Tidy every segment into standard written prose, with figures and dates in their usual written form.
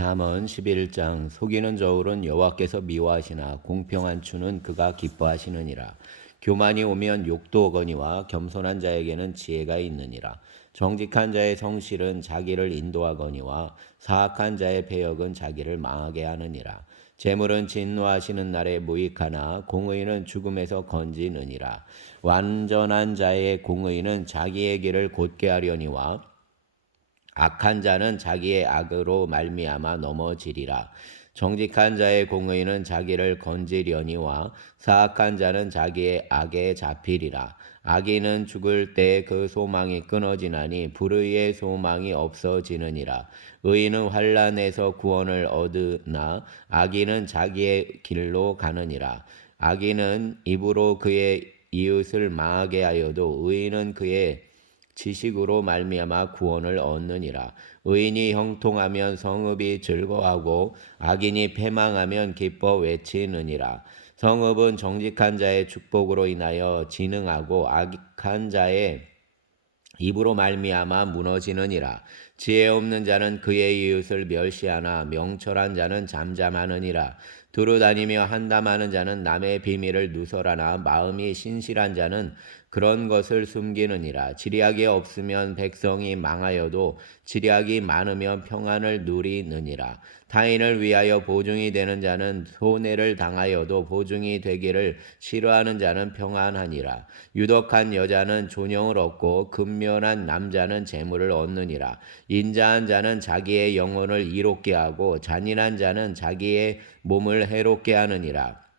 잠언 11장 속이는 저울은 여호와께서 미워하시나 공평한 추는 그가 기뻐하시느니라. 교만이 오면 욕도 오거니와 겸손한 자에게는 지혜가 있느니라. 정직한 자의 성실은 자기를 인도하거니와 사악한 자의 배역은 자기를 망하게 하느니라. 재물은 진노하시는 날에 무익하나 공의는 죽음에서 건지느니라. 완전한 자의 공의는 자기의 길을 곧게 하려니와 악한 자는 자기의 악으로 말미암아 넘어지리라. 정직한 자의 공의는 자기를 건지려니와 사악한 자는 자기의 악에 잡히리라. 악인은 죽을 때 그 소망이 끊어지나니 불의의 소망이 없어지느니라. 의인은 환난에서 구원을 얻으나 악인은 자기의 길로 가느니라. 악인은 입으로 그의 이웃을 망하게 하여도 의인은 그의 지식으로 말미암아 구원을 얻느니라. 의인이 형통하면 성읍이 즐거워하고 악인이 패망하면 기뻐 외치느니라. 성읍은 정직한 자의 축복으로 인하여 진흥하고 악한 자의 입으로 말미암아 무너지느니라. 지혜 없는 자는 그의 이웃을 멸시하나 명철한 자는 잠잠하느니라. 두루다니며 한담하는 자는 남의 비밀을 누설하나 마음이 신실한 자는 그런 것을 숨기느니라. 지략이 없으면 백성이 망하여도 지략이 많으면 평안을 누리느니라. 타인을 위하여 보증이 되는 자는 손해를 당하여도 보증이 되기를 싫어하는 자는 평안하니라. 유덕한 여자는 존영을 얻고 근면한 남자는 재물을 얻느니라. 인자한 자는 자기의 영혼을 이롭게 하고 잔인한 자는 자기의 몸을 해롭게 하느니라.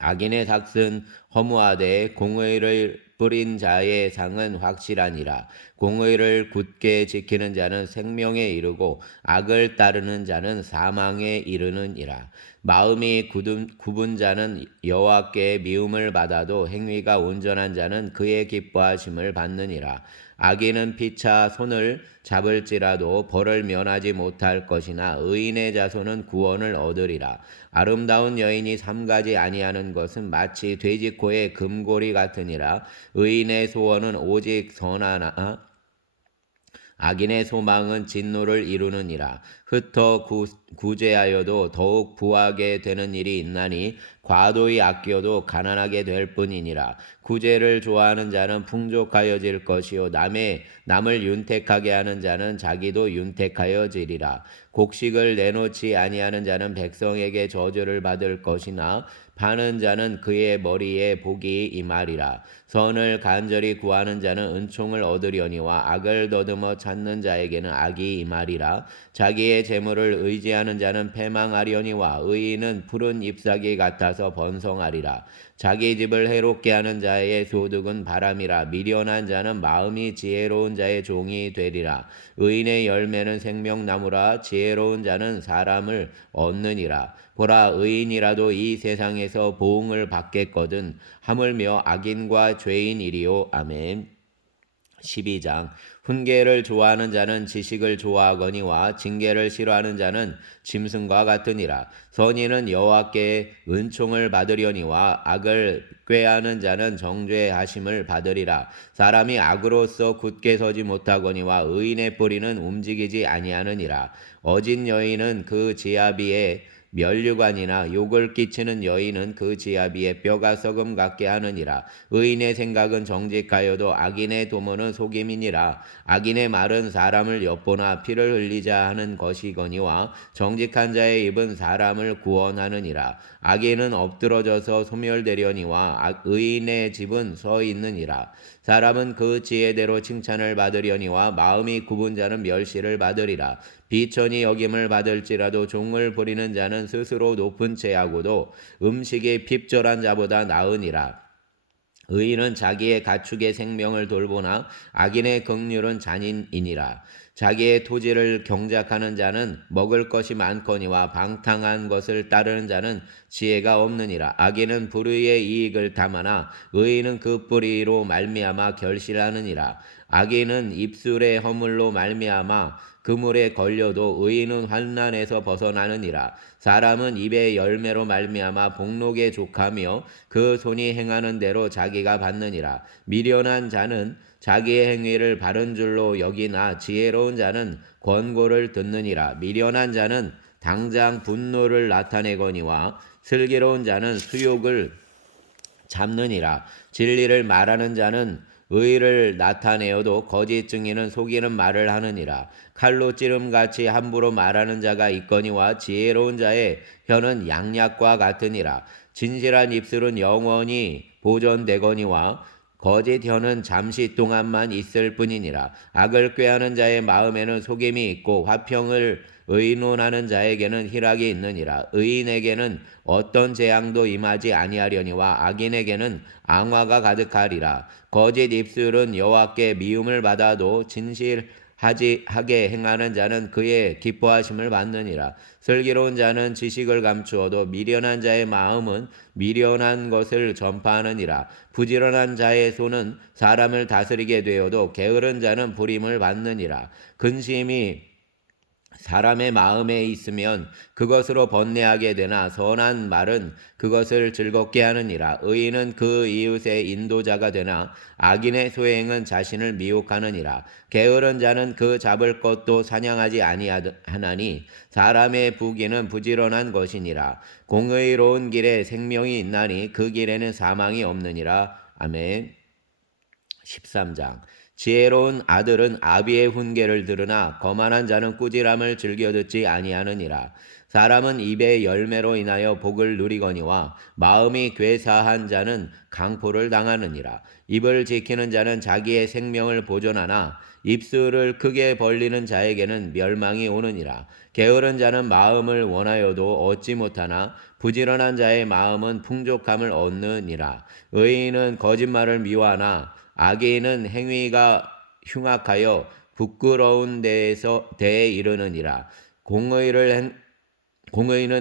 악인의 삭은 허무하되 공의를 뿌린 자의 상은 확실하니라. 공의를 굳게 지키는 자는 생명에 이르고 악을 따르는 자는 사망에 이르느니라. 마음이 굽은 자는 여호와께 미움을 받아도 행위가 온전한 자는 그의 기뻐하심을 받느니라. 악인은 피차 손을 잡을지라도 벌을 면하지 못할 것이나 의인의 자손은 구원을 얻으리라. 아름다운 여인이 삼가지 아니하는 것은 마치 돼지코의 금고리 같으니라. 의인의 소원은 오직 선하나 악인의 소망은 진노를 이루느니라. 흩어 구제하여도 더욱 부하게 되는 일이 있나니 과도히 아껴도 가난하게 될 뿐이니라. 구제를 좋아하는 자는 풍족하여질 것이요 남을 윤택하게 하는 자는 자기도 윤택하여지리라. 곡식을 내놓지 아니하는 자는 백성에게 저주를 받을 것이나 파는 자는 그의 머리에 복이 임하리라. 선을 간절히 구하는 자는 은총을 얻으려니와 악을 더듬어 찾는 자에게는 악이 임하리라. 자기의 재물을 의지하는 자는 패망하려니와 의인은 푸른 잎사귀 같아서 번성하리라. 자기 집을 해롭게 하는 자의 소득은 바람이라. 미련한 자는 마음이 지혜로운 자의 종이 되리라. 의인의 열매는 생명나무라. 지혜로운 자는 사람을 얻느니라. 보라, 의인이라도 이 세상에서 보응을 받겠거든 하물며 악인과 죄인이리요. 아멘. 12장 훈계를 좋아하는 자는 지식을 좋아하거니와 징계를 싫어하는 자는 짐승과 같으니라. 선인은 여호와께 은총을 받으려니와 악을 꾀하는 자는 정죄하심을 받으리라. 사람이 악으로서 굳게 서지 못하거니와 의인의 뿌리는 움직이지 아니하느니라. 어진 여인은 그 지아비에 멸류관이나 욕을 끼치는 여인은 그 지아비의 뼈가 썩음 같게 하느니라. 의인의 생각은 정직하여도 악인의 도모는 속임이니라. 악인의 말은 사람을 엿보나 피를 흘리자 하는 것이거니와 정직한 자의 입은 사람을 구원하느니라. 악인은 엎드러져서 소멸되려니와 의인의 집은 서 있느니라. 사람은 그 지혜대로 칭찬을 받으려니와 마음이 굽은 자는 멸시를 받으리라. 비천히 여김을 받을지라도 종을 부리는 자는 스스로 높은 채하고도 음식이 핍절한 자보다 나으니라. 의인은 자기의 가축의 생명을 돌보나 악인의 긍휼은 잔인이니라. 자기의 토지를 경작하는 자는 먹을 것이 많거니와 방탕한 것을 따르는 자는 지혜가 없느니라. 악인은 불의의 이익을 담아나 의인은 그 뿌리로 말미암아 결실하느니라. 악인은 입술의 허물로 말미암아 그물에 걸려도 의인은 환난에서 벗어나느니라. 사람은 입의 열매로 말미암아 복록에 족하며 그 손이 행하는 대로 자기가 받느니라. 미련한 자는 자기의 행위를 바른 줄로 여기나 지혜로운 자는 권고를 듣느니라. 미련한 자는 당장 분노를 나타내거니와 슬기로운 자는 수욕을 잡느니라. 진리를 말하는 자는 의를 나타내어도 거짓 증인은 속이는 말을 하느니라. 칼로 찌름같이 함부로 말하는 자가 있거니와 지혜로운 자의 혀는 양약과 같으니라. 진실한 입술은 영원히 보존되거니와 거짓 혀는 잠시 동안만 있을 뿐이니라. 악을 꾀하는 자의 마음에는 속임이 있고 화평을 의논하는 자에게는 희락이 있느니라. 의인에게는 어떤 재앙도 임하지 아니하려니와 악인에게는 앙화가 가득하리라. 거짓 입술은 여호와께 미움을 받아도 하게 행하는 자는 그의 기뻐하심을 받느니라. 슬기로운 자는 지식을 감추어도 미련한 자의 마음은 미련한 것을 전파하느니라. 부지런한 자의 손은 사람을 다스리게 되어도 게으른 자는 부림을 받느니라. 근심이 사람의 마음에 있으면 그것으로 번뇌하게 되나 선한 말은 그것을 즐겁게 하느니라. 의인은 그 이웃의 인도자가 되나 악인의 소행은 자신을 미혹하느니라. 게으른 자는 그 잡을 것도 사냥하지 아니하나니 사람의 부귀는 부지런한 것이니라. 공의로운 길에 생명이 있나니 그 길에는 사망이 없느니라. 아멘. 13장. 지혜로운 아들은 아비의 훈계를 들으나 거만한 자는 꾸지람을 즐겨 듣지 아니하느니라. 사람은 입의 열매로 인하여 복을 누리거니와 마음이 괴사한 자는 강포를 당하느니라. 입을 지키는 자는 자기의 생명을 보존하나 입술을 크게 벌리는 자에게는 멸망이 오느니라. 게으른 자는 마음을 원하여도 얻지 못하나 부지런한 자의 마음은 풍족함을 얻느니라. 의인은 거짓말을 미워하나 악인은 행위가 흉악하여 부끄러운 데에 이르느니라. 공의는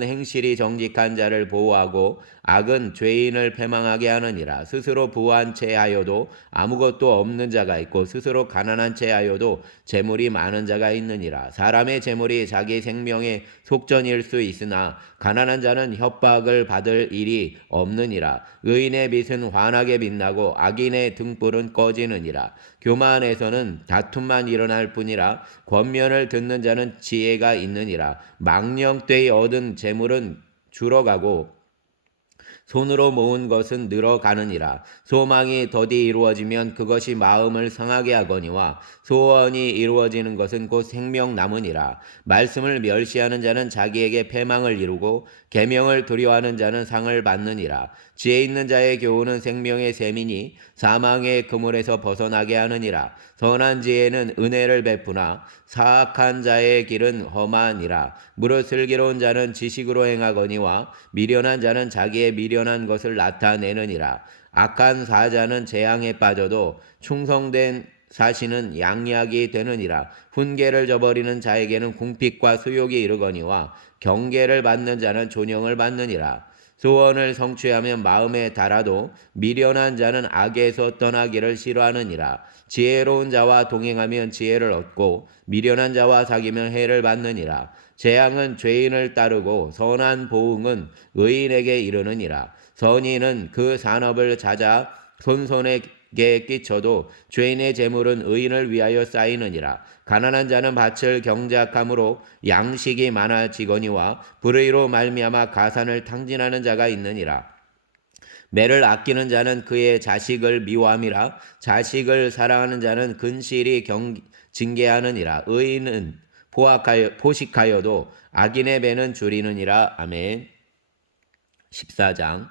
행실이 정직한 자를 보호하고 악은 죄인을 패망하게 하느니라. 스스로 부한 채 하여도 아무것도 없는 자가 있고 스스로 가난한 채 하여도 재물이 많은 자가 있느니라. 사람의 재물이 자기 생명의 속전일 수 있으나 가난한 자는 협박을 받을 일이 없느니라. 의인의 빛은 환하게 빛나고 악인의 등불은 꺼지느니라. 교만에서는 다툼만 일어날 뿐이라 권면을 듣는 자는 지혜가 있느니라. 망령되이 얻은 재물은 줄어가고 손으로 모은 것은 늘어가느니라. 소망이 더디 이루어지면 그것이 마음을 상하게 하거니와 소원이 이루어지는 것은 곧 생명 남으니라. 말씀을 멸시하는 자는 자기에게 패망을 이루고 계명을 두려워하는 자는 상을 받느니라. 지혜 있는 자의 교훈은 생명의 셈이니 사망의 그물에서 벗어나게 하느니라. 선한 지혜는 은혜를 베푸나 사악한 자의 길은 험하니라. 무릇 슬기로운 자는 지식으로 행하거니와 미련한 자는 자기의 미련한 것을 나타내느니라. 악한 사자는 재앙에 빠져도 충성된 사신은 양약이 되느니라. 훈계를 저버리는 자에게는 궁핍과 수욕이 이르거니와 경계를 받는 자는 존영을 받느니라. 소원을 성취하면 마음에 달아도 미련한 자는 악에서 떠나기를 싫어하느니라. 지혜로운 자와 동행하면 지혜를 얻고 미련한 자와 사귀면 해를 받느니라. 재앙은 죄인을 따르고 선한 보응은 의인에게 이르느니라. 선인은 그 산업을 찾아 손손에게 끼쳐도 죄인의 재물은 의인을 위하여 쌓이느니라. 가난한 자는 밭을 경작함으로 양식이 많아지거니와 불의로 말미암아 가산을 탕진하는 자가 있느니라. 매를 아끼는 자는 그의 자식을 미워함이라. 자식을 사랑하는 자는 근실이 징계하느니라. 의인은 포식하여도 악인의 배는 줄이느니라. 아멘. 14장.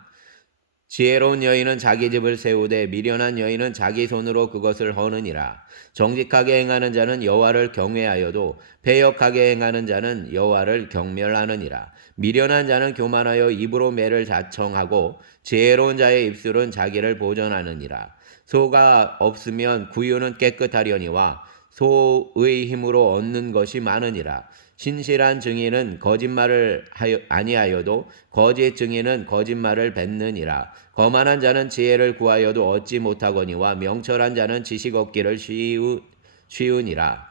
지혜로운 여인은 자기 집을 세우되 미련한 여인은 자기 손으로 그것을 허느니라. 정직하게 행하는 자는 여호와를 경외하여도 패역하게 행하는 자는 여호와를 경멸하느니라. 미련한 자는 교만하여 입으로 매를 자청하고 지혜로운 자의 입술은 자기를 보전하느니라. 소가 없으면 구유는 깨끗하려니와 소의 힘으로 얻는 것이 많으니라. 신실한 증인은 거짓말을 아니하여도 거짓 증인은 거짓말을 뱉느니라. 거만한 자는 지혜를 구하여도 얻지 못하거니와 명철한 자는 지식 얻기를 쉬우니라.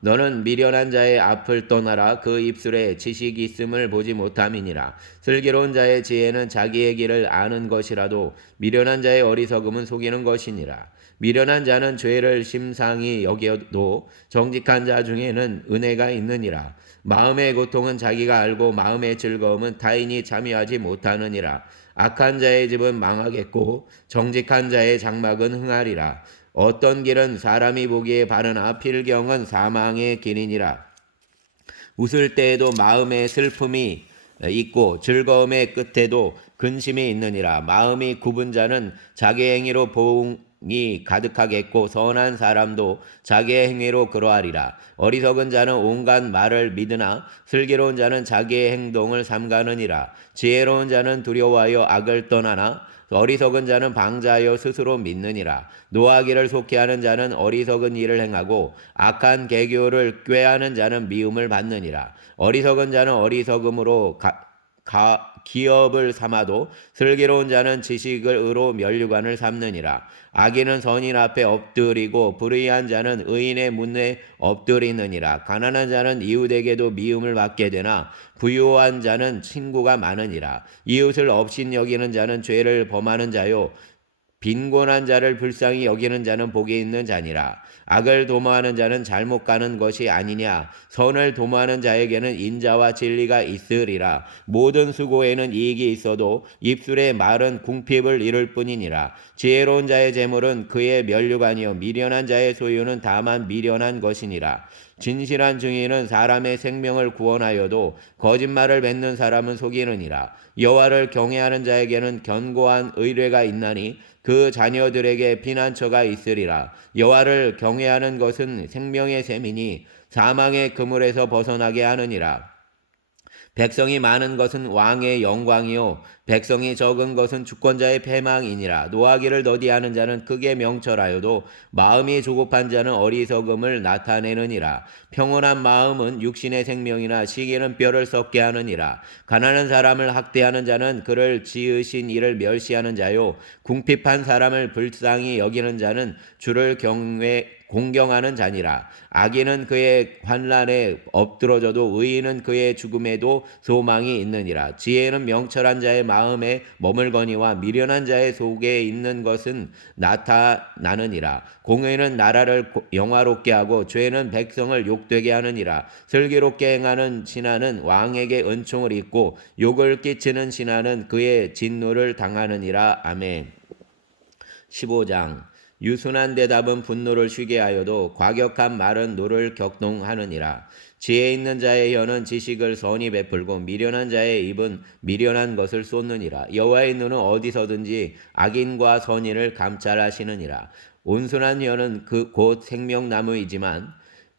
너는 미련한 자의 앞을 떠나라. 그 입술에 지식이 있음을 보지 못함이니라. 슬기로운 자의 지혜는 자기의 길을 아는 것이라도 미련한 자의 어리석음은 속이는 것이니라. 미련한 자는 죄를 심상히 여겨도 정직한 자 중에는 은혜가 있느니라. 마음의 고통은 자기가 알고 마음의 즐거움은 타인이 참여하지 못하느니라. 악한 자의 집은 망하겠고 정직한 자의 장막은 흥하리라. 어떤 길은 사람이 보기에 바르나 필경은 사망의 길이니라. 웃을 때에도 마음에 슬픔이 있고 즐거움의 끝에도 근심이 있느니라. 마음이 굽은 자는 자기 행위로 보응이 가득하겠고 선한 사람도 자기의 행위로 그러하리라. 어리석은 자는 온갖 말을 믿으나 슬기로운 자는 자기의 행동을 삼가느니라. 지혜로운 자는 두려워하여 악을 떠나나 어리석은 자는 방자하여 스스로 믿느니라. 노하기를 속히하는 자는 어리석은 일을 행하고 악한 계교를 꾀하는 자는 미움을 받느니라. 어리석은 자는 어리석음으로 기업을 삼아도 슬기로운 자는 지식으로 면류관을 삼느니라. 악인은 선인 앞에 엎드리고 불의한 자는 의인의 문에 엎드리느니라. 가난한 자는 이웃에게도 미움을 받게 되나 부유한 자는 친구가 많으니라. 이웃을 업신여기는 자는 죄를 범하는 자요 빈곤한 자를 불쌍히 여기는 자는 복이 있는 자니라. 악을 도모하는 자는 잘못 가는 것이 아니냐. 선을 도모하는 자에게는 인자와 진리가 있으리라. 모든 수고에는 이익이 있어도 입술의 말은 궁핍을 이룰 뿐이니라. 지혜로운 자의 재물은 그의 면류관이요 미련한 자의 소유는 다만 미련한 것이니라. 진실한 증인은 사람의 생명을 구원하여도 거짓말을 뱉는 사람은 속이느니라. 여호와를 경외하는 자에게는 견고한 의뢰가 있나니 그 자녀들에게 피난처가 있으리라. 여호와를 경외하는 것은 생명의 셈이니 사망의 그물에서 벗어나게 하느니라. 백성이 많은 것은 왕의 영광이요 백성이 적은 것은 주권자의 패망이니라. 노하기를 더디하는 자는 크게 명철하여도 마음이 조급한 자는 어리석음을 나타내느니라. 평온한 마음은 육신의 생명이나 시기는 뼈를 썩게 하느니라. 가난한 사람을 학대하는 자는 그를 지으신 이를 멸시하는 자요 궁핍한 사람을 불쌍히 여기는 자는 주를 공경하는 자니라. 악인은 그의 환난에 엎드러져도 의인은 그의 죽음에도 소망이 있느니라. 지혜는 명철한 자의 마음에 머물거니와 미련한 자의 속에 있는 것은 나타나느니라. 공의는 나라를 영화롭게 하고 죄는 백성을 욕되게 하느니라. 슬기롭게 행하는 신하는 왕에게 은총을 입고 욕을 끼치는 신하는 그의 진노를 당하느니라. 아멘. 15장 유순한 대답은 분노를 쉬게 하여도 과격한 말은 노를 격동하느니라. 지혜 있는 자의 혀는 지식을 선히 베풀고 미련한 자의 입은 미련한 것을 쏟느니라. 여호와의 눈은 어디서든지 악인과 선인을 감찰하시느니라. 온순한 혀는 곧 생명나무이지만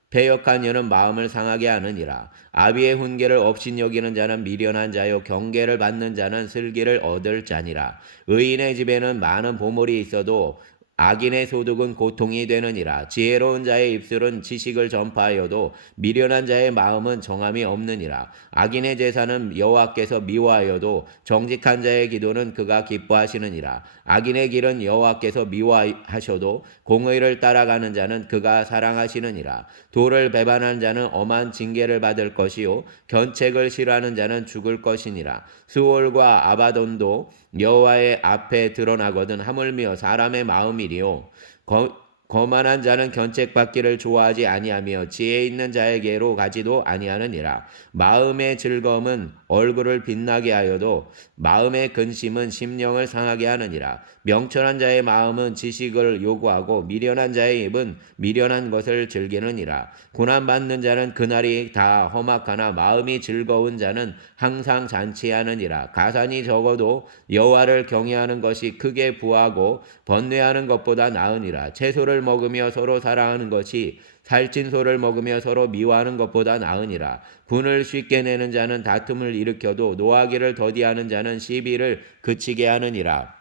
패역한 혀는 마음을 상하게 하느니라. 아비의 훈계를 업신여기는 자는 미련한 자요 경계를 받는 자는 슬기를 얻을 자니라. 의인의 집에는 많은 보물이 있어도 악인의 소득은 고통이 되느니라. 지혜로운 자의 입술은 지식을 전파하여도 미련한 자의 마음은 정함이 없느니라. 악인의 제사는 여호와께서 미워하여도 정직한 자의 기도는 그가 기뻐하시느니라. 악인의 길은 여호와께서 미워하셔도 공의를 따라가는 자는 그가 사랑하시느니라. 도를 배반하는 자는 엄한 징계를 받을 것이요 견책을 싫어하는 자는 죽을 것이니라. 수올과 아바돈도 여호와의 앞에 드러나거든 하물며 사람의 마음이리요 거만한 자는 견책받기를 좋아하지 아니하며 지혜 있는 자에게로 가지도 아니하느니라. 마음의 즐거움은 얼굴을 빛나게 하여도 마음의 근심은 심령을 상하게 하느니라. 명철한 자의 마음은 지식을 요구하고 미련한 자의 입은 미련한 것을 즐기느니라. 고난받는 자는 그날이 다 험악하나 마음이 즐거운 자는 항상 잔치하느니라. 가산이 적어도 여호와를 경외하는 것이 크게 부하고 번뇌하는 것보다 나으니라. 채소를 먹으며 서로 사랑하는 것이 살찐 소를 먹으며 서로 미워하는 것보다 나으니라. 분을 쉽게 내는 자는 다툼을 일으켜도 노하기를 더디하는 자는 시비를 그치게 하느니라.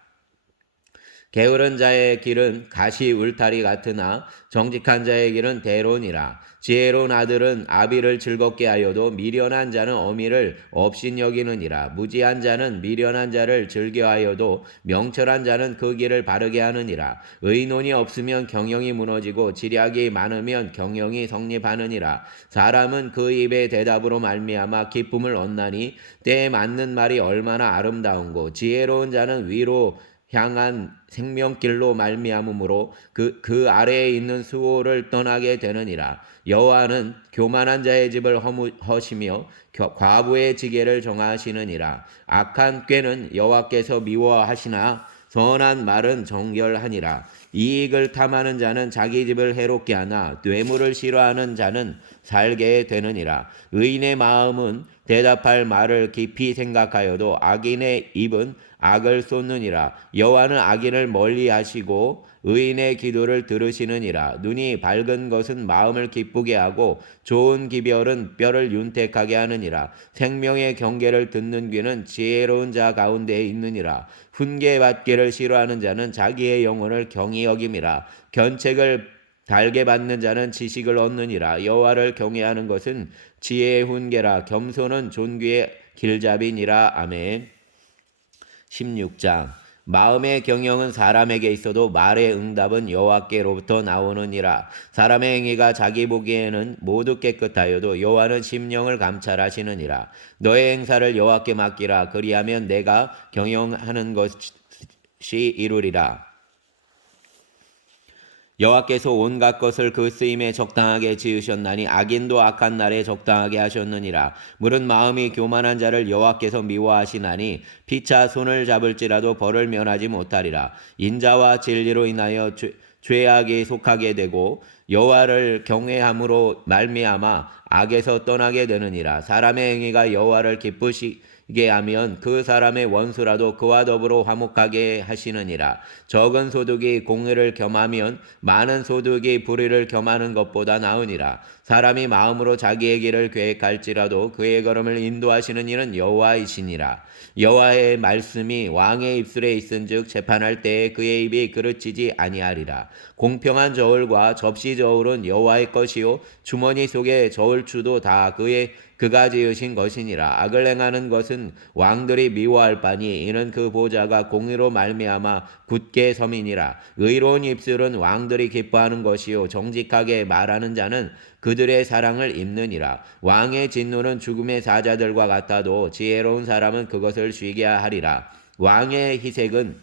게으른 자의 길은 가시 울타리 같으나 정직한 자의 길은 대론이라. 지혜로운 아들은 아비를 즐겁게 하여도 미련한 자는 어미를 업신여기느니라. 무지한 자는 미련한 자를 즐겨하여도 명철한 자는 그 길을 바르게 하느니라. 의논이 없으면 경영이 무너지고 지략이 많으면 경영이 성립하느니라. 사람은 그 입의 대답으로 말미암아 기쁨을 얻나니 때에 맞는 말이 얼마나 아름다운고. 지혜로운 자는 위로 향한 생명길로 말미암으므로 그 아래에 있는 수호를 떠나게 되느니라. 여호와는 교만한 자의 집을 허시며 과부의 지게를 정하시느니라. 악한 꾀는 여호와께서 미워하시나 선한 말은 정결하니라. 이익을 탐하는 자는 자기 집을 해롭게 하나 뇌물을 싫어하는 자는 살게 되느니라. 의인의 마음은 대답할 말을 깊이 생각하여도 악인의 입은 악을 쏟느니라. 여호와는 악인을 멀리하시고 의인의 기도를 들으시느니라. 눈이 밝은 것은 마음을 기쁘게 하고 좋은 기별은 뼈를 윤택하게 하느니라. 생명의 경계를 듣는 귀는 지혜로운 자 가운데에 있느니라. 훈계받기를 싫어하는 자는 자기의 영혼을 경히 여김이라. 견책을 달게 받는 자는 지식을 얻느니라. 여호와를 경외하는 것은 지혜의 훈계라. 겸손은 존귀의 길잡이니라. 아멘. 16장. 마음의 경영은 사람에게 있어도 말의 응답은 여호와께로부터 나오느니라. 사람의 행위가 자기 보기에는 모두 깨끗하여도 여호와는 심령을 감찰하시느니라. 너의 행사를 여호와께 맡기라. 그리하면 내가 경영하는 것이 이루리라. 여호와께서 온갖 것을 그 쓰임에 적당하게 지으셨나니 악인도 악한 날에 적당하게 하셨느니라. 물은 마음이 교만한 자를 여호와께서 미워하시나니 피차 손을 잡을지라도 벌을 면하지 못하리라. 인자와 진리로 인하여 죄악이 속하게 되고 여호와를 경외함으로 말미암아 악에서 떠나게 되느니라. 사람의 행위가 여호와를 기쁘시게 하면 그 사람의 원수라도 그와 더불어 화목하게 하시느니라. 적은 소득이 공의를 겸하면 많은 소득이 불의를 겸하는 것보다 나으니라. 사람이 마음으로 자기의 길을 계획할지라도 그의 걸음을 인도하시는 이는 여호와이시니라. 여호와의 말씀이 왕의 입술에 있은즉 재판할 때에 그의 입이 그르치지 아니하리라. 공평한 저울과 접시 저울은 여호와의 것이요 주머니 속의 저울추도 다 그가 지으신 것이니라. 악을 행하는 것은 왕들이 미워할 바니 이는 그 보좌가 공의로 말미암아 굳게 섬이니라. 의로운 입술은 왕들이 기뻐하는 것이요 정직하게 말하는 자는 그들의 사랑을 입느니라. 왕의 진노는 죽음의 사자들과 같아도 지혜로운 사람은 그것을 쉬게 하리라. 왕의 희색은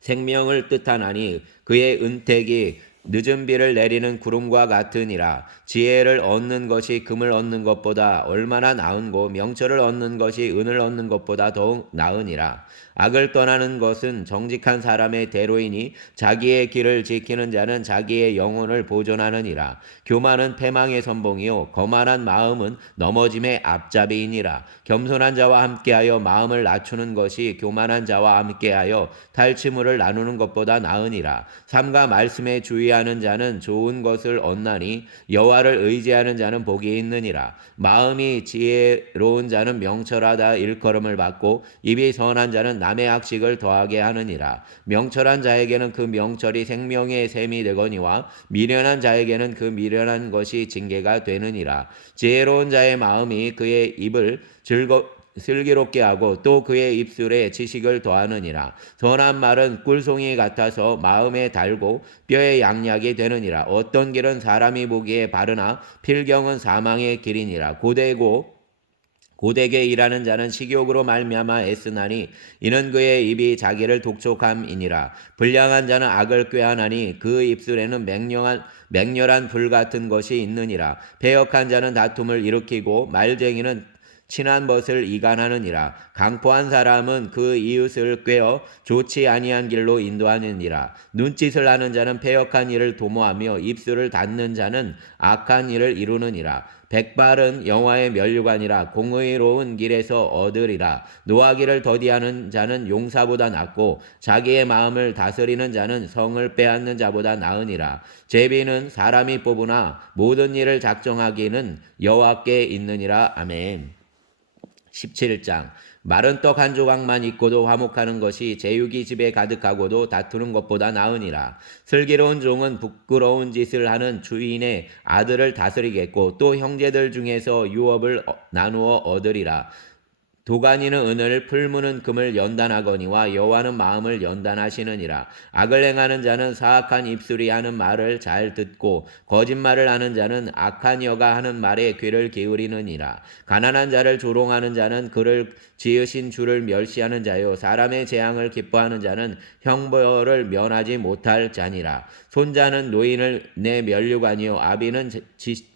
생명을 뜻하나니 그의 은택이 늦은 비를 내리는 구름과 같으니라. 지혜를 얻는 것이 금을 얻는 것보다 얼마나 나은고 명철을 얻는 것이 은을 얻는 것보다 더욱 나으니라. 악을 떠나는 것은 정직한 사람의 대로이니 자기의 길을 지키는 자는 자기의 영혼을 보존하느니라. 교만은 패망의 선봉이요 거만한 마음은 넘어짐의 앞잡이이니라. 겸손한 자와 함께하여 마음을 낮추는 것이 교만한 자와 함께하여 탈취물을 나누는 것보다 나으니라. 삼가 말씀에 주의하는 자는 좋은 것을 얻나니 여호와를 의지하는 자는 복이 있느니라. 마음이 지혜로운 자는 명철하다 일컬음을 받고 입이 선한 자는 남의 학식을 더하게 하느니라. 명철한 자에게는 그 명철이 생명의 샘이 되거니와 미련한 자에게는 그 미련한 것이 징계가 되느니라. 지혜로운 자의 마음이 그의 입을 슬기롭게 하고 또 그의 입술에 지식을 더하느니라. 선한 말은 꿀송이 같아서 마음에 달고 뼈에 양약이 되느니라. 어떤 길은 사람이 보기에 바르나 필경은 사망의 길이니라. 고되게 일하는 자는 식욕으로 말미암아 애쓰나니 이는 그의 입이 자기를 독촉함이니라. 불량한 자는 악을 꾀하나니 그 입술에는 맹렬한 불 같은 것이 있느니라. 패역한 자는 다툼을 일으키고 말쟁이는 친한 벗을 이간하느니라. 강포한 사람은 그 이웃을 꾀어 좋지 아니한 길로 인도하느니라. 눈짓을 하는 자는 패역한 일을 도모하며 입술을 닫는 자는 악한 일을 이루느니라. 백발은 영화의 면류관이라. 공의로운 길에서 얻으리라. 노하기를 더디하는 자는 용사보다 낫고 자기의 마음을 다스리는 자는 성을 빼앗는 자보다 나으니라. 제비는 사람이 뽑으나 모든 일을 작정하기는 여호와께 있느니라. 아멘. 17장 마른 떡 한 조각만 있고도 화목하는 것이 제육이 집에 가득하고도 다투는 것보다 나으니라. 슬기로운 종은 부끄러운 짓을 하는 주인의 아들을 다스리겠고 또 형제들 중에서 유업을 나누어 얻으리라. 도가니는 은을 풀무는 금을 연단하거니와 여호와는 마음을 연단하시느니라. 악을 행하는 자는 사악한 입술이 하는 말을 잘 듣고 거짓말을 하는 자는 악한 여가 하는 말에 귀를 기울이느니라. 가난한 자를 조롱하는 자는 그를 지으신 주를 멸시하는 자요 사람의 재앙을 기뻐하는 자는 형벌을 면하지 못할 자니라. 손자는 노인을 내 면류관이요 아비는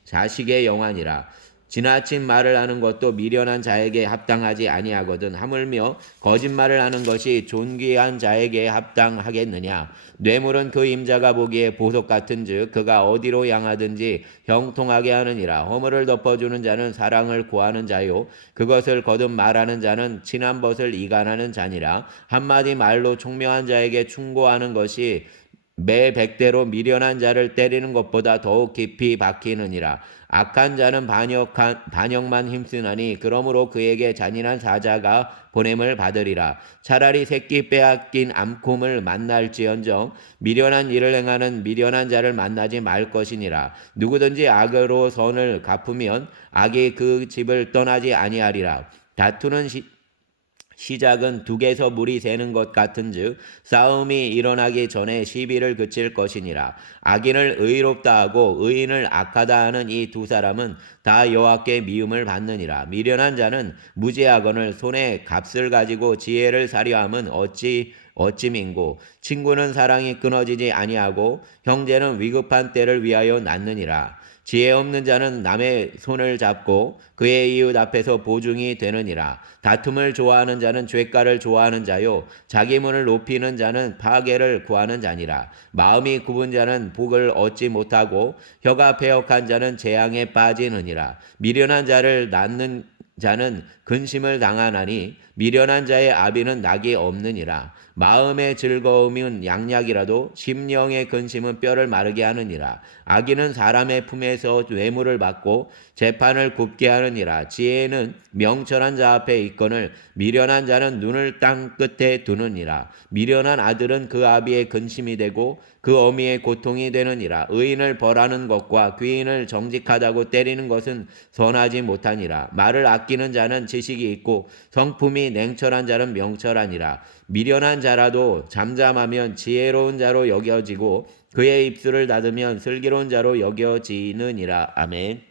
자식의 영환이라. 지나친 말을 하는 것도 미련한 자에게 합당하지 아니하거든 하물며 거짓말을 하는 것이 존귀한 자에게 합당하겠느냐. 뇌물은 그 임자가 보기에 보석 같은즉 그가 어디로 향하든지 형통하게 하느니라. 허물을 덮어주는 자는 사랑을 구하는 자요 그것을 거듭 말하는 자는 친한 벗을 이간하는 자니라. 한마디 말로 총명한 자에게 충고하는 것이 매 100대로 미련한 자를 때리는 것보다 더욱 깊이 박히느니라. 악한 자는 반역만 힘쓰나니 그러므로 그에게 잔인한 사자가 보냄을 받으리라. 차라리 새끼 빼앗긴 암콤을 만날지언정 미련한 일을 행하는 미련한 자를 만나지 말 것이니라. 누구든지 악으로 선을 갚으면 악이 그 집을 떠나지 아니하리라. 다투는 시작은 둑에서 물이 새는 것 같은즉 싸움이 일어나기 전에 시비를 그칠 것이니라. 악인을 의롭다 하고 의인을 악하다 하는 이 두 사람은 다 여호와께 미움을 받느니라. 미련한 자는 무지하거늘 손에 값을 가지고 지혜를 사려함은 어찌민고. 친구는 사랑이 끊어지지 아니하고 형제는 위급한 때를 위하여 낳느니라. 지혜 없는 자는 남의 손을 잡고 그의 이웃 앞에서 보증이 되느니라. 다툼을 좋아하는 자는 죄가를 좋아하는 자요 자기 문을 높이는 자는 파괴를 구하는 자니라. 마음이 굽은 자는 복을 얻지 못하고 혀가 패역한 자는 재앙에 빠지느니라. 미련한 자를 낳는 자는 근심을 당하나니 미련한 자의 아비는 낙이 없느니라. 마음의 즐거움은 양약이라도 심령의 근심은 뼈를 마르게 하느니라. 악인은 사람의 품에서 뇌물을 받고 재판을 굽게 하느니라. 지혜는 명철한 자 앞에 있거늘 미련한 자는 눈을 땅 끝에 두느니라. 미련한 아들은 그 아비의 근심이 되고 그 어미의 고통이 되느니라. 의인을 벌하는 것과 귀인을 정직하다고 때리는 것은 선하지 못하니라. 말을 아끼는 자는 지식이 있고 성품이 냉철한 자는 명철하니라. 미련한 자라도 잠잠하면 지혜로운 자로 여겨지고 그의 입술을 닫으면 슬기로운 자로 여겨지느니라. 아멘.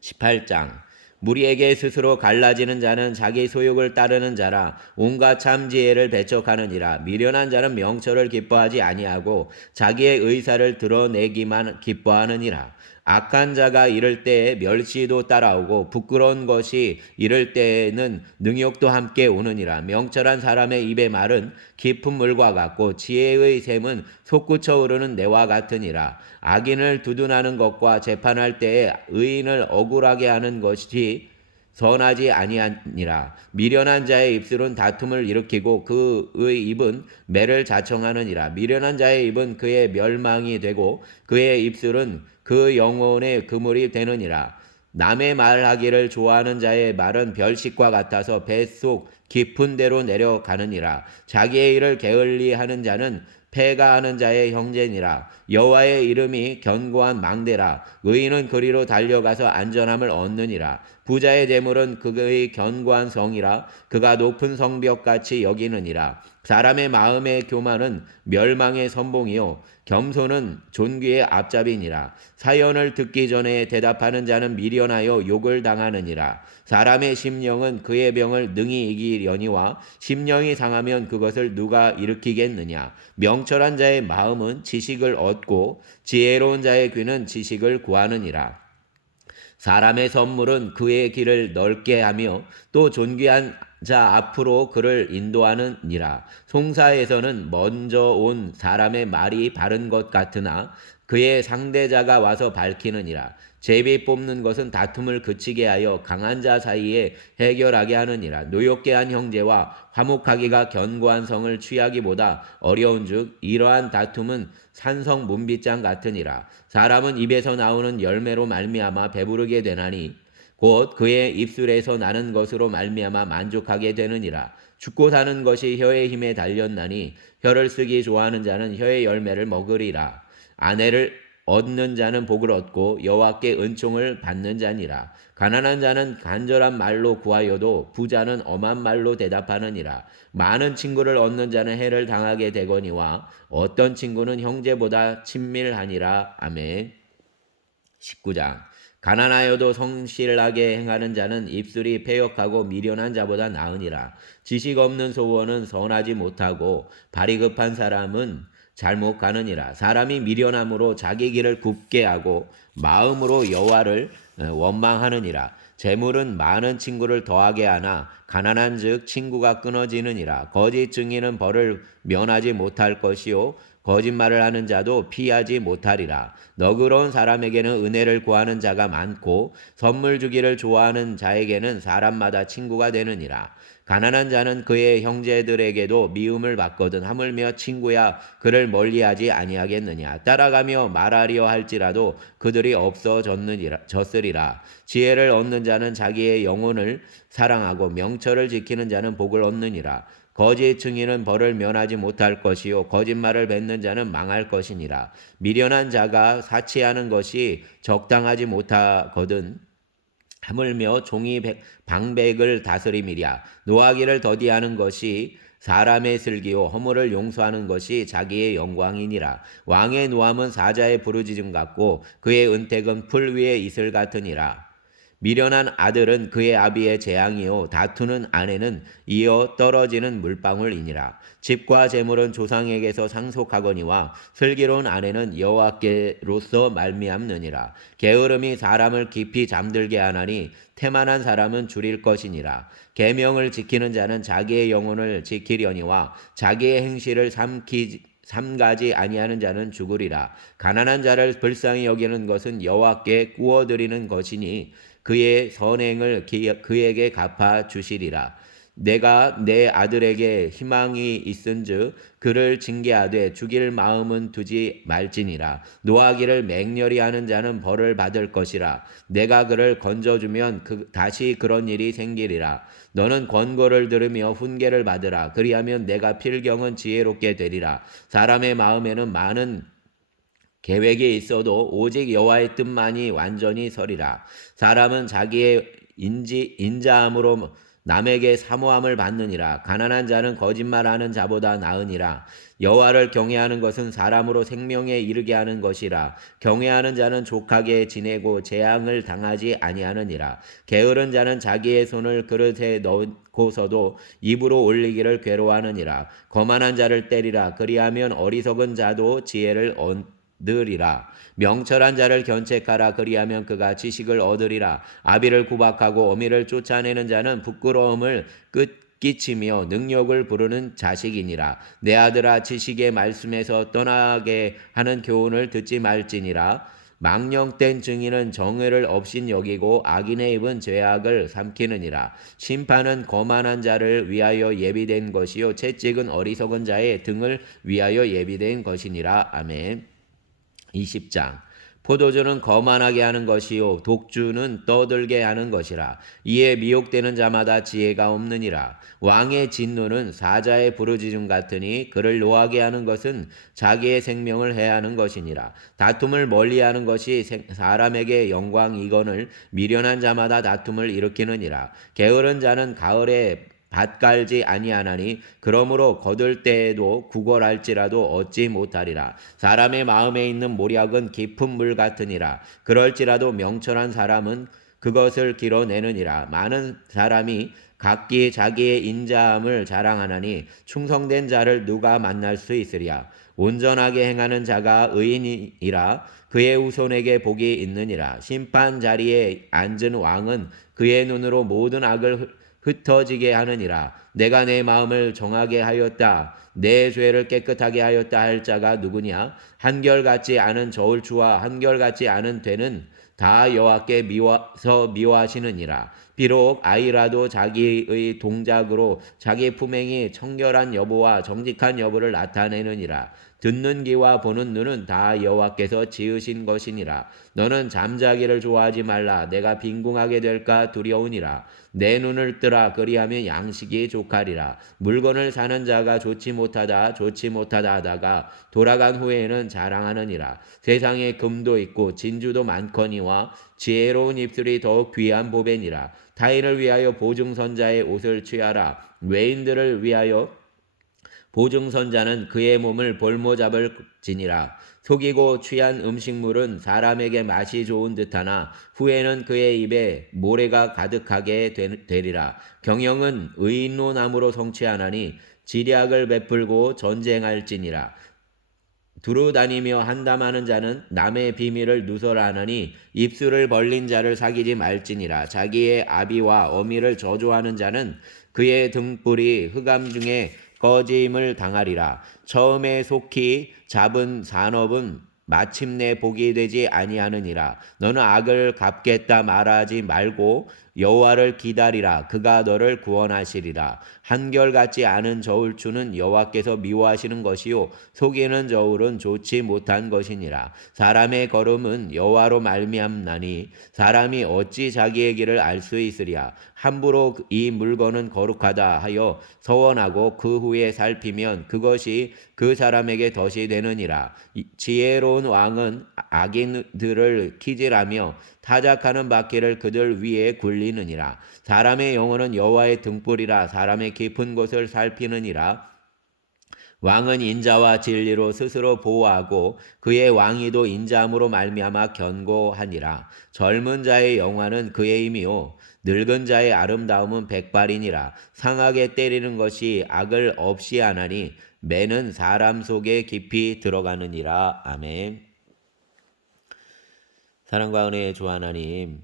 18장 무리에게 스스로 갈라지는 자는 자기 소욕을 따르는 자라. 온갖 참 지혜를 배척하느니라. 미련한 자는 명철을 기뻐하지 아니하고 자기의 의사를 드러내기만 기뻐하느니라. 악한 자가 이를 때에 멸시도 따라오고 부끄러운 것이 이를 때에는 능욕도 함께 오느니라. 명철한 사람의 입의 말은 깊은 물과 같고 지혜의 샘은 솟구쳐 오르는 내와 같으니라. 악인을 두둔하는 것과 재판할 때에 의인을 억울하게 하는 것이 선하지 아니하니라. 미련한 자의 입술은 다툼을 일으키고 그의 입은 매를 자청하느니라. 미련한 자의 입은 그의 멸망이 되고 그의 입술은 그 영혼의 그물이 되느니라. 남의 말하기를 좋아하는 자의 말은 별식과 같아서 뱃속 깊은 데로 내려가느니라. 자기의 일을 게을리하는 자는 패가하는 자의 형제니라. 여호와의 이름이 견고한 망대라. 의인은 그리로 달려가서 안전함을 얻느니라. 부자의 재물은 그의 견고한 성이라. 그가 높은 성벽같이 여기느니라. 사람의 마음의 교만은 멸망의 선봉이요 겸손은 존귀의 앞잡이니라. 사연을 듣기 전에 대답하는 자는 미련하여 욕을 당하느니라. 사람의 심령은 그의 병을 능히 이기려니와 심령이 상하면 그것을 누가 일으키겠느냐. 명철한 자의 마음은 지식을 얻고 지혜로운 자의 귀는 지식을 구하느니라. 사람의 선물은 그의 길을 넓게 하며 또 존귀한 자 앞으로 그를 인도하느니라. 송사에서는 먼저 온 사람의 말이 바른 것 같으나 그의 상대자가 와서 밝히느니라. 제비 뽑는 것은 다툼을 그치게 하여 강한 자 사이에 해결하게 하느니라. 노엽게 한 형제와 화목하기가 견고한 성을 취하기보다 어려운즉 이러한 다툼은 산성 문빗장 같으니라. 사람은 입에서 나오는 열매로 말미암아 배부르게 되나니 곧 그의 입술에서 나는 것으로 말미암아 만족하게 되느니라. 죽고 사는 것이 혀의 힘에 달렸나니 혀를 쓰기 좋아하는 자는 혀의 열매를 먹으리라. 아내를 얻는 자는 복을 얻고 여호와께 은총을 받는 자니라. 가난한 자는 간절한 말로 구하여도 부자는 엄한 말로 대답하느니라. 많은 친구를 얻는 자는 해를 당하게 되거니와 어떤 친구는 형제보다 친밀하니라. 아멘. 19장. 가난하여도 성실하게 행하는 자는 입술이 패역하고 미련한 자보다 나으니라. 지식 없는 소원은 선하지 못하고 발이 급한 사람은 잘못 가느니라. 사람이 미련함으로 자기 길을 굽게 하고 마음으로 여호와를 원망하느니라. 재물은 많은 친구를 더하게 하나 가난한즉 친구가 끊어지느니라. 거짓 증인은 벌을 면하지 못할 것이요 거짓말을 하는 자도 피하지 못하리라. 너그러운 사람에게는 은혜를 구하는 자가 많고 선물 주기를 좋아하는 자에게는 사람마다 친구가 되느니라. 가난한 자는 그의 형제들에게도 미움을 받거든 하물며 친구야 그를 멀리하지 아니하겠느냐. 따라가며 말하려 할지라도 그들이 없어졌으리라. 지혜를 얻는 자는 자기의 영혼을 사랑하고 명철을 지키는 자는 복을 얻느니라. 거짓 증인은 벌을 면하지 못할 것이요 거짓말을 뱉는 자는 망할 것이니라. 미련한 자가 사치하는 것이 적당하지 못하거든 하물며 종이 방백을 다스림이랴. 노하기를 더디하는 것이 사람의 슬기요 허물을 용서하는 것이 자기의 영광이니라. 왕의 노함은 사자의 부르짖음 같고 그의 은택은 풀 위의 이슬 같으니라. 미련한 아들은 그의 아비의 재앙이요 다투는 아내는 이어 떨어지는 물방울이니라. 집과 재물은 조상에게서 상속하거니와 슬기로운 아내는 여호와께로서 말미암느니라. 게으름이 사람을 깊이 잠들게 하나니 태만한 사람은 줄일 것이니라. 계명을 지키는 자는 자기의 영혼을 지키려니와 자기의 행실을 삼가지 아니하는 자는 죽으리라. 가난한 자를 불쌍히 여기는 것은 여호와께 구워드리는 것이니 그의 선행을 그에게 갚아 주시리라. 내가 내 아들에게 희망이 있은즉 그를 징계하되 죽일 마음은 두지 말지니라. 노하기를 맹렬히 하는 자는 벌을 받을 것이라. 내가 그를 건져주면 다시 그런 일이 생기리라. 너는 권고를 들으며 훈계를 받으라. 그리하면 내가 필경은 지혜롭게 되리라. 사람의 마음에는 많은 계획이 있어도 오직 여호와의 뜻만이 완전히 서리라. 사람은 자기의 인자함으로 남에게 사모함을 받느니라. 가난한 자는 거짓말하는 자보다 나으니라. 여호와를 경외하는 것은 사람으로 생명에 이르게 하는 것이라. 경외하는 자는 족하게 지내고 재앙을 당하지 아니하느니라. 게으른 자는 자기의 손을 그릇에 넣고서도 입으로 올리기를 괴로워하느니라. 거만한 자를 때리라. 그리하면 어리석은 자도 지혜를 얻으리라. 명철한 자를 견책하라. 그리하면 그가 지식을 얻으리라. 아비를 구박하고 어미를 쫓아내는 자는 부끄러움을 끼치며 능력을 부르는 자식이니라. 내 아들아 지식의 말씀에서 떠나게 하는 교훈을 듣지 말지니라. 망령된 증인은 정의를 업신여기고 악인의 입은 죄악을 삼키느니라. 심판은 거만한 자를 위하여 예비된 것이요 채찍은 어리석은 자의 등을 위하여 예비된 것이니라. 아멘. 20장. 포도주는 거만하게 하는 것이요 독주는 떠들게 하는 것이라. 이에 미혹되는 자마다 지혜가 없느니라. 왕의 진노는 사자의 부르짖음 같으니 그를 노하게 하는 것은 자기의 생명을 해하는 것이니라. 다툼을 멀리하는 것이 사람에게 영광이거늘 미련한 자마다 다툼을 일으키느니라. 게으른 자는 가을에 밭 갈지 아니하나니 그러므로 거둘 때에도 구걸할지라도 얻지 못하리라. 사람의 마음에 있는 모략은 깊은 물 같으니라. 그럴지라도 명철한 사람은 그것을 길어내느니라. 많은 사람이 각기 자기의 인자함을 자랑하나니 충성된 자를 누가 만날 수 있으랴. 온전하게 행하는 자가 의인이라. 그의 후손에게 복이 있느니라. 심판 자리에 앉은 왕은 그의 눈으로 모든 악을 흩어지게 하느니라. 내가 내 마음을 정하게 하였다. 내 죄를 깨끗하게 하였다 할 자가 누구냐? 한결같지 않은 저울추와 한결같지 않은 되는 다 여호와께 미워하시느니라. 비록 아이라도 자기의 동작으로 자기 품행이 청결한 여보와 정직한 여보를 나타내느니라. 듣는 귀와 보는 눈은 다 여호와께서 지으신 것이니라. 너는 잠자기를 좋아하지 말라. 내가 빈궁하게 될까 두려우니라. 내 눈을 뜨라. 그리하면 양식이 족하리라. 물건을 사는 자가 좋지 못하다 하다가 돌아간 후에는 자랑하느니라. 세상에 금도 있고 진주도 많거니와 지혜로운 입술이 더욱 귀한 보배니라. 타인을 위하여 보증선자의 옷을 취하라. 외인들을 위하여 보증선자는 그의 몸을 볼모잡을 지니라. 속이고 취한 음식물은 사람에게 맛이 좋은 듯하나 후에는 그의 입에 모래가 가득하게 되리라. 경영은 의인론함으로 성취하나니 지략을 베풀고 전쟁할지니라. 두루 다니며 한담하는 자는 남의 비밀을 누설하느니 입술을 벌린 자를 사귀지 말지니라. 자기의 아비와 어미를 저주하는 자는 그의 등불이 흑암 중에 꺼짐을 당하리라. 처음에 속히 잡은 산업은 마침내 복이 되지 아니하느니라. 너는 악을 갚겠다 말하지 말고 여호와를 기다리라. 그가 너를 구원하시리라. 한결같지 않은 저울추는 여호와께서 미워하시는 것이요 속이는 저울은 좋지 못한 것이니라. 사람의 걸음은 여호와로 말미암나니 사람이 어찌 자기의 길을 알 수 있으랴. 함부로 이 물건은 거룩하다 하여 서원하고 그 후에 살피면 그것이 그 사람에게 덫이 되느니라. 지혜로운 왕은 악인들을 키질하며 타작하는 바퀴를 그들 위에 굴리느니라. 사람의 영혼은 여호와의 등불이라. 사람의 깊은 곳을 살피느니라. 왕은 인자와 진리로 스스로 보호하고 그의 왕위도 인자함으로 말미암아 견고하니라. 젊은 자의 영화는 그의 힘이요 늙은 자의 아름다움은 백발이니라. 상하게 때리는 것이 악을 없이 하나니 매는 사람 속에 깊이 들어가느니라. 아멘. 사랑과 은혜의 주 하나님,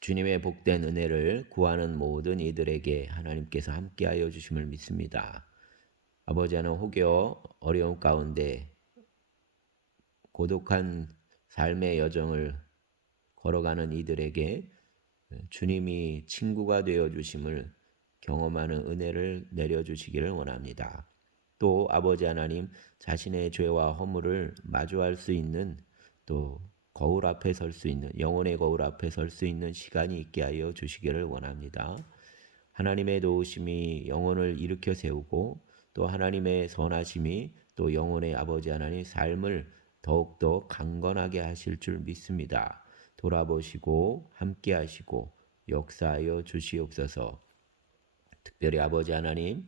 주님의 복된 은혜를 구하는 모든 이들에게 하나님께서 함께하여 주심을 믿습니다. 아버지 하나님, 혹여 어려움 가운데 고독한 삶의 여정을 걸어가는 이들에게 주님이 친구가 되어 주심을 경험하는 은혜를 내려주시기를 원합니다. 또 아버지 하나님, 자신의 죄와 허물을 마주할 수 있는, 또 거울 앞에 설 수 있는, 영혼의 거울 앞에 설 수 있는 시간이 있게 하여 주시기를 원합니다. 하나님의 도우심이 영혼을 일으켜 세우고 또 하나님의 선하심이 또 영혼의 아버지 하나님 삶을 더욱더 강건하게 하실 줄 믿습니다. 돌아보시고 함께 하시고 역사하여 주시옵소서. 특별히 아버지 하나님,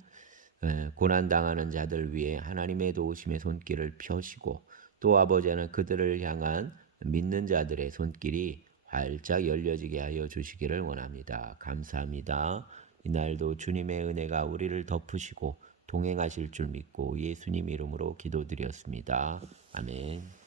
고난당하는 자들 위해 하나님의 도우심의 손길을 펴시고 또 아버지 하나님, 그들을 향한 믿는 자들의 손길이 활짝 열려지게 하여 주시기를 원합니다. 감사합니다. 이날도 주님의 은혜가 우리를 덮으시고 동행하실 줄 믿고 예수님 이름으로 기도드렸습니다. 아멘.